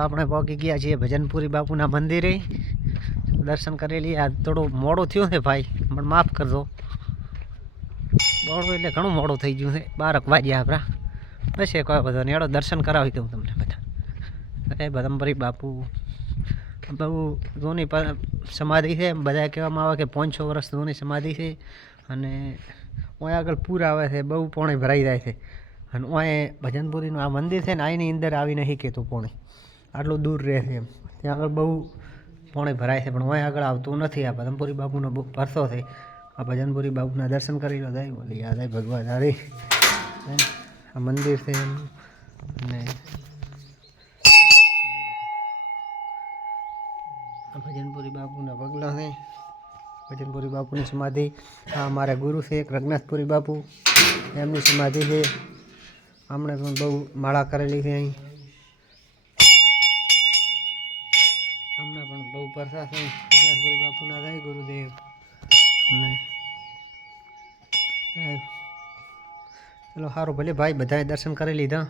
આપણે પહોંચી ગયા છીએ ભજનપુરી બાપુના મંદિરે દર્શન કરેલી. આ થોડું મોડું થયું છે ભાઈ, પણ માફ કરજો. મોડું એટલે ઘણું મોડું થઈ ગયું છે. 12 વાગ્યા આપણા. બસ એ કોઈ બધો નહીં, એડો દર્શન કરાવી દઉં તમને બધા. એ ભજનપુરી બાપુ બહુ જૂની સમાધિ છે. બધા કહેવામાં આવે કે 500 વર્ષ જૂની સમાધિ છે. અને ઓય આગળ પૂર આવે છે, બહુ પાણી ભરાઈ જાય છે. અને ઓય ભજનપુરીનું આ મંદિર છે ને, આની અંદર આવી નહીં કહેતું પાણી, આટલું દૂર રહે છે એમ. ત્યાં આગળ બહુ પાણી ભરાય છે, પણ ઓય આગળ આવતું નથી. આ ભજનપુરી બાપુનો બહુ પરસો છે. આ ભજનપુરી બાપુના દર્શન કરી લો. જાય બોલી યાદ ભગવાન હારી. આ મંદિર છે એમનું. અને આ ભજનપુરી બાપુના પગલા છે. ભજનપુરી બાપુની સમાધિ. આ અમારા ગુરુ છે એક રઘનાથપુરી બાપુ, એમની સમાધિ છે. હમણે પણ બહુ માળા કરેલી છે અહીં. હમણાં પણ બહુ પરસા છે રઘનાથપુરી બાપુના. જય ગુરુદેવ. અને ચલો સારું, ભલે ભાઈ બધાએ દર્શન કરી લીધા.